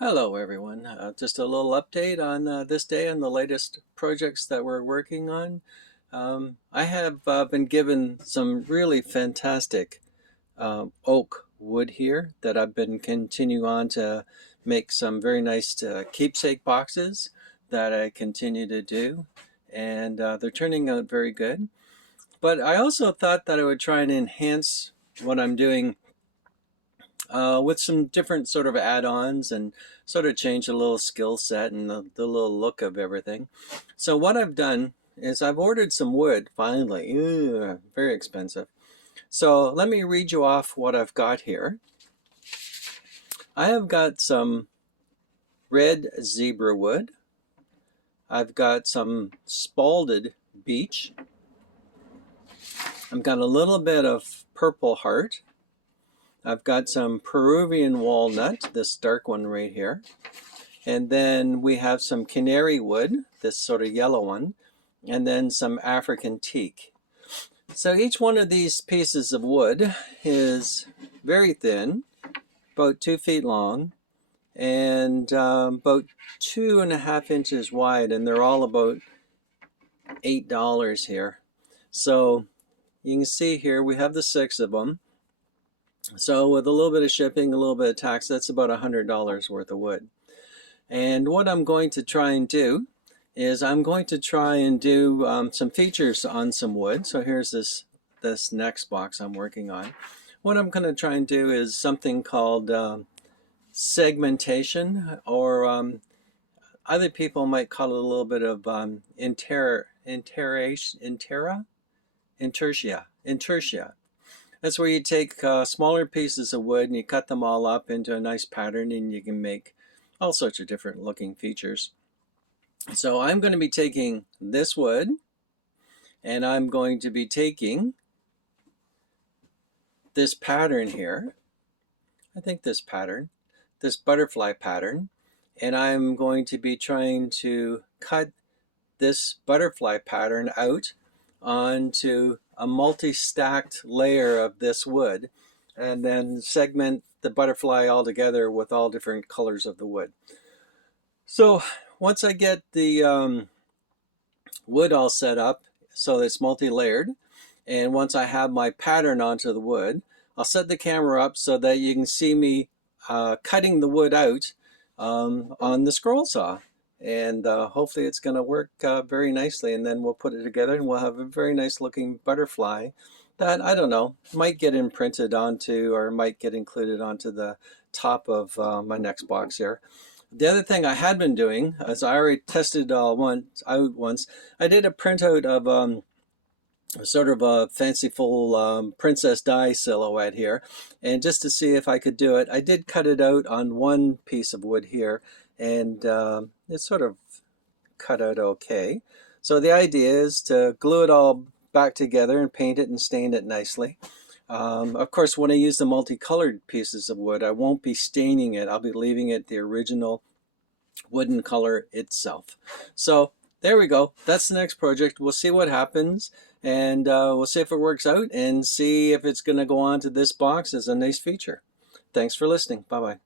Hello everyone. Just a little update on this day and the latest projects that we're working on. I have been given some really fantastic oak wood here that I've been continuing on to make some very nice keepsake boxes that I continue to do, and they're turning out very good. But I also thought that I would try and enhance what I'm doing with some different sort of add-ons and sort of change a little skill set and the little look of everything. So what I've done is I've ordered some wood finally. Very expensive. So let me read you off what I've got here. I have got some red zebra wood. I've got some spalded beech. I've got a little bit of purple heart. I've got some Peruvian walnut, this dark one right here. And then we have some canary wood, this sort of yellow one, and then some African teak. So each one of these pieces of wood is very thin, about 2 feet long, and about 2.5 inches wide, and they're all about $8 here. So you can see here we have the 6 of them. So with a little bit of shipping, a little bit of tax, that's about $100 worth of wood. And what I'm going to try and do is I'm going to try and do some features on some wood. So here's this next box I'm working on. What I'm going to try and do is something called segmentation, or other people might call it a little bit of intertia. That's where you take smaller pieces of wood and you cut them all up into a nice pattern, and you can make all sorts of different looking features. So I'm going to be taking this wood, and I'm going to be taking this pattern here. I think this pattern, this butterfly pattern, and I'm going to be trying to cut this butterfly pattern out onto a multi-stacked layer of this wood, and then segment the butterfly all together with all different colors of the wood. So once I get the wood all set up so that it's multi-layered, and once I have my pattern onto the wood, I'll set the camera up so that you can see me cutting the wood out on the scroll saw. And hopefully it's going to work very nicely, and then we'll put it together and we'll have a very nice looking butterfly that, I don't know, might get imprinted onto or might get included onto the top of my next box here. The other thing I had been doing, as I already tested once, I did a printout of sort of a fanciful Princess Di silhouette here, and just to see if I could do it, I did cut it out on one piece of wood here, and it sort of cut out okay. So the idea is to glue it all back together and paint it and stain it nicely. Of course, when I use the multicolored pieces of wood, I won't be staining it. I'll be leaving it the original wooden color itself. So there we go. That's the next project. We'll see what happens, and we'll see if it works out and see if it's going to go on to this box as a nice feature. Thanks for listening. Bye-bye.